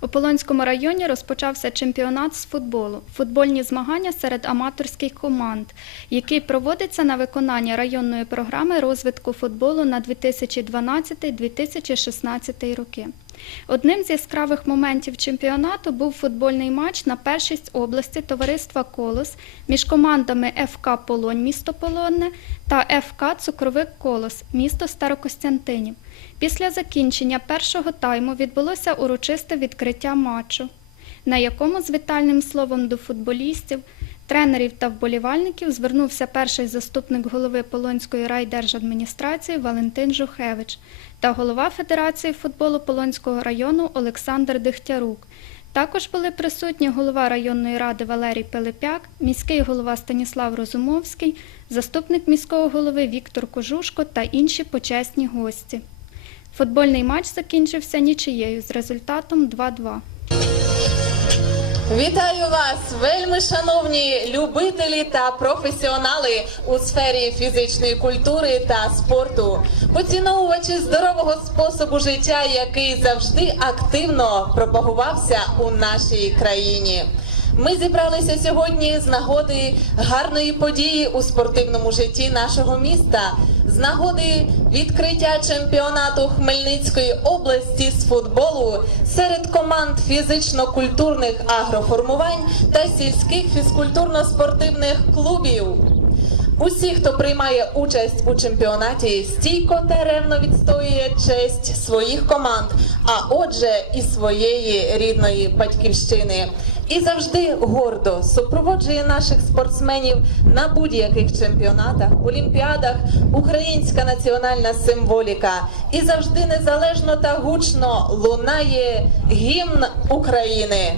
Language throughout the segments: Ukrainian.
У Полонському районі розпочався чемпіонат з футболу, футбольні змагання серед аматорських команд, який проводиться на виконання районної програми розвитку футболу на 2012-2016 роки. Одним з яскравих моментів чемпіонату був футбольний матч на першість області товариства Колос між командами ФК Полонь місто Полонне та ФК Цукровик Колос місто Старокостянтинів. Після закінчення першого тайму відбулося урочисте відкриття матчу, на якому з вітальним словом до футболістів, тренерів та вболівальників звернувся перший заступник голови Полонської райдержадміністрації Валентин Жухевич та голова Федерації футболу Полонського району Олександр Дегтярук. Також були присутні голова районної ради Валерій Пилипяк, міський голова Станіслав Розумовський, заступник міського голови Віктор Кожушко та інші почесні гості. Футбольний матч закінчився нічиєю з результатом 2-2. Вітаю вас, вельми шановні любителі та професіонали у сфері фізичної культури та спорту, поціновувачі здорового способу життя, який завжди активно пропагувався у нашій країні. Ми зібралися сьогодні з нагоди гарної події у спортивному житті нашого міста, з нагоди відкриття чемпіонату Хмельницької області з футболу серед команд фізично-культурних агроформувань та сільських фізкультурно-спортивних клубів. Усі, хто приймає участь у чемпіонаті, стійко та ревно відстоює честь своїх команд, а отже, і своєї рідної батьківщини. І завжди гордо супроводжує наших спортсменів на будь-яких чемпіонатах, олімпіадах, українська національна символіка. І завжди незалежно та гучно лунає гімн України.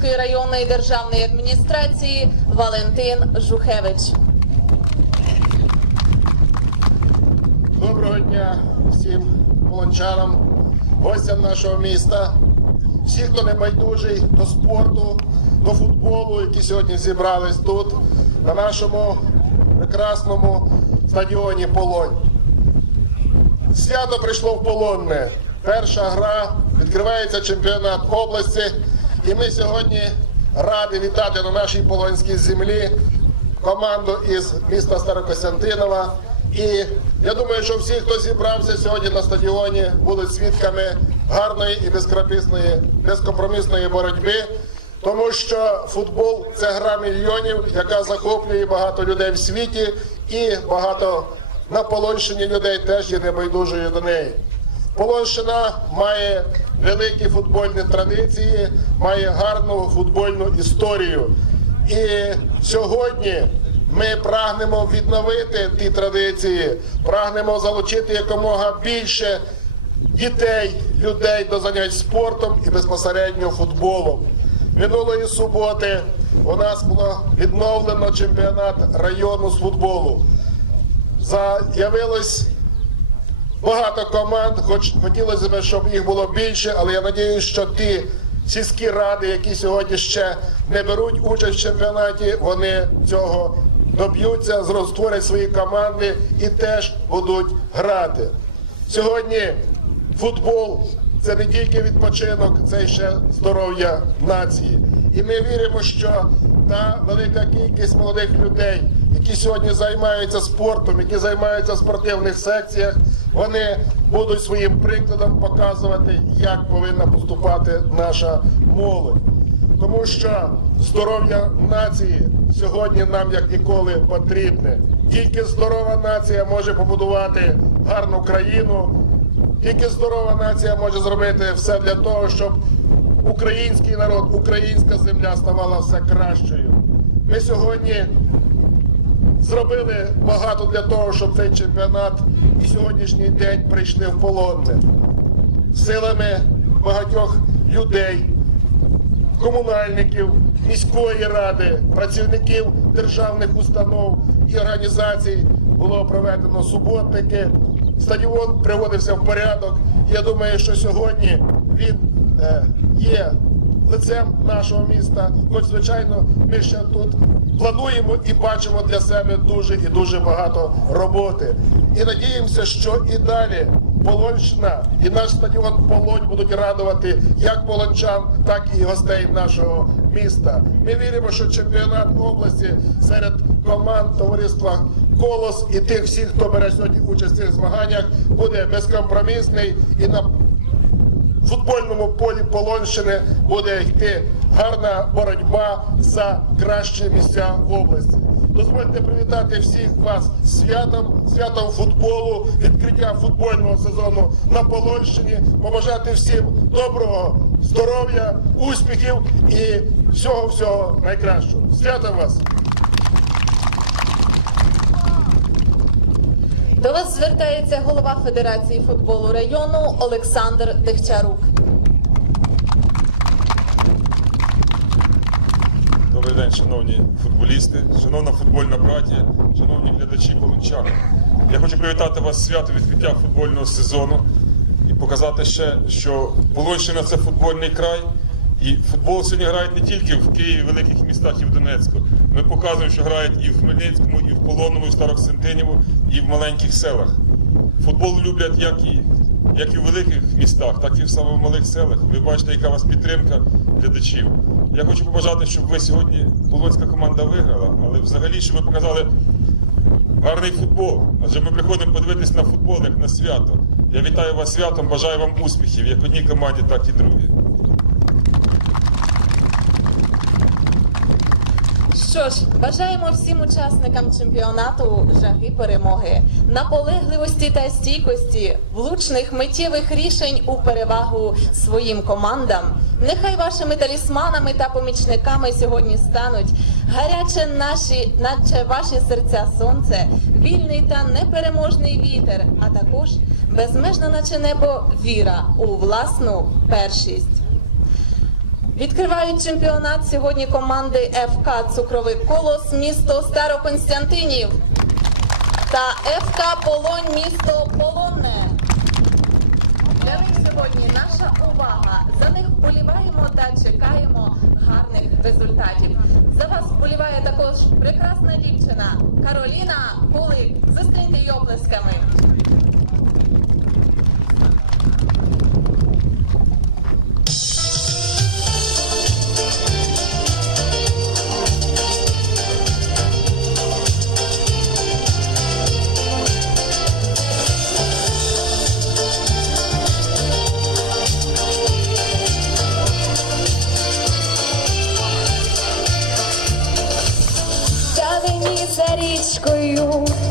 Голови районної державної адміністрації Валентин Жухевич. Доброго дня всім полончанам, гостям нашого міста, всі, хто не байдужий до спорту, до футболу, які сьогодні зібрались тут, на нашому прекрасному стадіоні Полонь. Свято прийшло в Полонне. Перша гра, відкривається чемпіонат області, і ми сьогодні раді вітати на нашій полонській землі команду із міста Старокостянтинова. І я думаю, що всі, хто зібрався сьогодні на стадіоні, будуть свідками гарної і безкропісної, безкомпромісної боротьби. Тому що футбол це гра мільйонів, яка захоплює багато людей в світі, і багато на Полонщині людей теж є небайдужою до неї. Полонщина має великі футбольні традиції, має гарну футбольну історію. І сьогодні ми прагнемо відновити ті традиції, прагнемо залучити якомога більше дітей, людей до занять спортом і безпосередньо футболом. Минулої суботи у нас було відновлено чемпіонат району з футболу. Заявилось багато команд, хоч хотілося б, щоб їх було більше, але я сподіваюся, що ті сільські ради, які сьогодні ще не беруть участь в чемпіонаті, вони цього доб'ються, зро- створять свої команди і теж будуть грати. Сьогодні футбол це не тільки відпочинок, це ще здоров'я нації. І ми віримо, що та велика кількість молодих людей, які сьогодні займаються спортом, які займаються в спортивних секціях, вони будуть своїм прикладом показувати, як повинна поступати наша молодь. Тому що здоров'я нації сьогодні нам як ніколи потрібне. Тільки здорова нація може побудувати гарну країну, тільки здорова нація може зробити все для того, щоб український народ, українська земля ставала все кращою. Ми сьогодні зробили багато для того, щоб цей чемпіонат і сьогоднішній день прийшли в полонне силами багатьох людей, комунальників, міської ради, працівників державних установ і організацій було проведено суботники. Стадіон приводився в порядок. Я думаю, що сьогодні він е, є лицем нашого міста. Хоч, звичайно, ми ще тут плануємо і бачимо для себе дуже і дуже багато роботи. І надіємося, що і далі Полонщина і наш стадіон Полонь будуть радувати як полончан, так і гостей нашого міста. Ми віримо, що чемпіонат області серед команд товариства Колос і тих всіх, хто бере сьогодні участь в цих змаганнях, буде безкомпромісний і на футбольному полі Полонщини буде йти гарна боротьба за кращі місця в області. Дозвольте привітати всіх вас святом, святом футболу, відкриття футбольного сезону на Полонщині, побажати всім доброго здоров'я, успіхів і всього всього найкращого. Святом вас! До вас звертається голова Федерації футболу району Олександр Дегчарук. Добрий день, шановні футболісти, шановна футбольна братія, шановні глядачі полончани. Я хочу привітати вас свято відкриття футбольного сезону і показати ще, що Полонщина це футбольний край. І футбол сьогодні грають не тільки в Києві, великих містах і в Донецьку. Ми показуємо, що грають і в Хмельницькому, і в Полонному, і в Староксентиніву, і в маленьких селах. Футбол люблять як і, як і в великих містах, так і в самих малих селах. Ви бачите, яка у вас підтримка глядачів. Я хочу побажати, щоб ви сьогодні полонська команда виграла, але взагалі, щоб ви показали гарний футбол. Адже ми приходимо подивитись на футбол як на свято. Я вітаю вас святом, бажаю вам успіхів як одній команді, так і другій. Що ж, бажаємо всім учасникам чемпіонату жаги перемоги, наполегливості та стійкості, влучних миттєвих рішень у перевагу своїм командам. Нехай вашими талісманами та помічниками сьогодні стануть гаряче наші, наче ваші серця сонце, вільний та непереможний вітер, а також безмежна, наче небо, віра у власну першість. Відкривають чемпіонат сьогодні команди ФК Цукровий Колос місто Староконстянтинів та ФК Полонь місто Полонне. Для них сьогодні наша увага. За них вболіваємо та чекаємо гарних результатів. За вас вболіває також прекрасна дівчина Кароліна Кулик. Зустріньте її оплесками.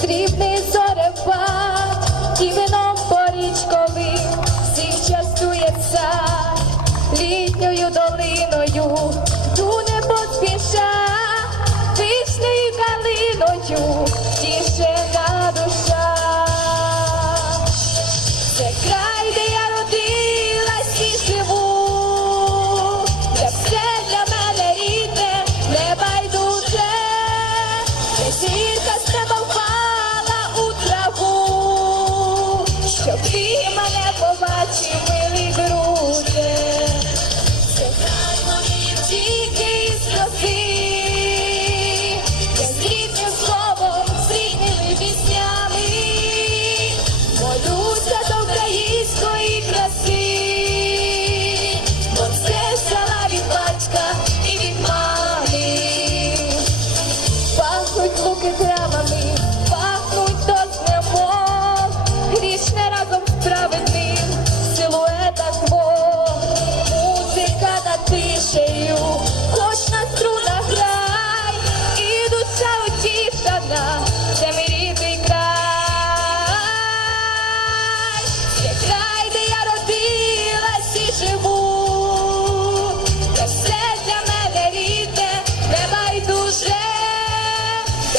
срібний зорепад, і вином порічковим всіх частує цар літньою долиною, дуне поспіша, вічною калиною, тішена душа.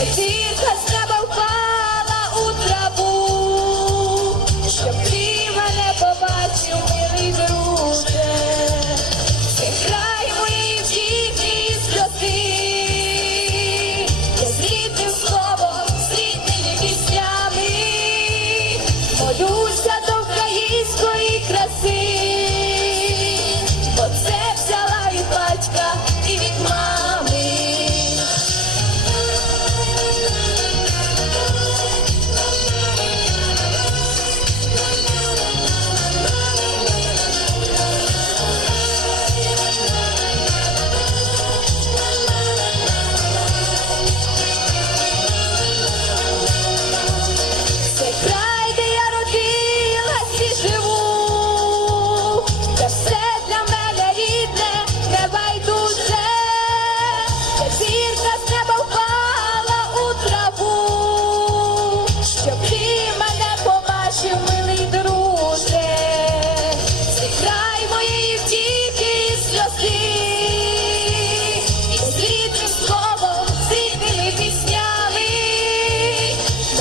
The tears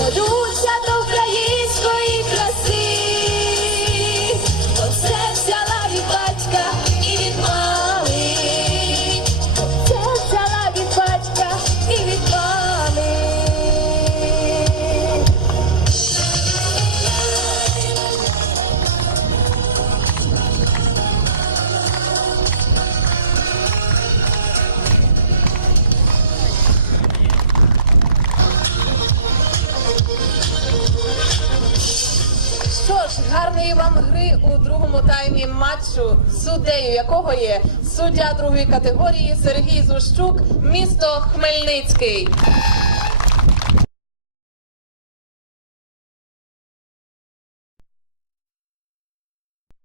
我就 Бажання вам гри у другому таймі матчу, суддею якого є суддя другої категорії Сергій Зущук, місто Хмельницький.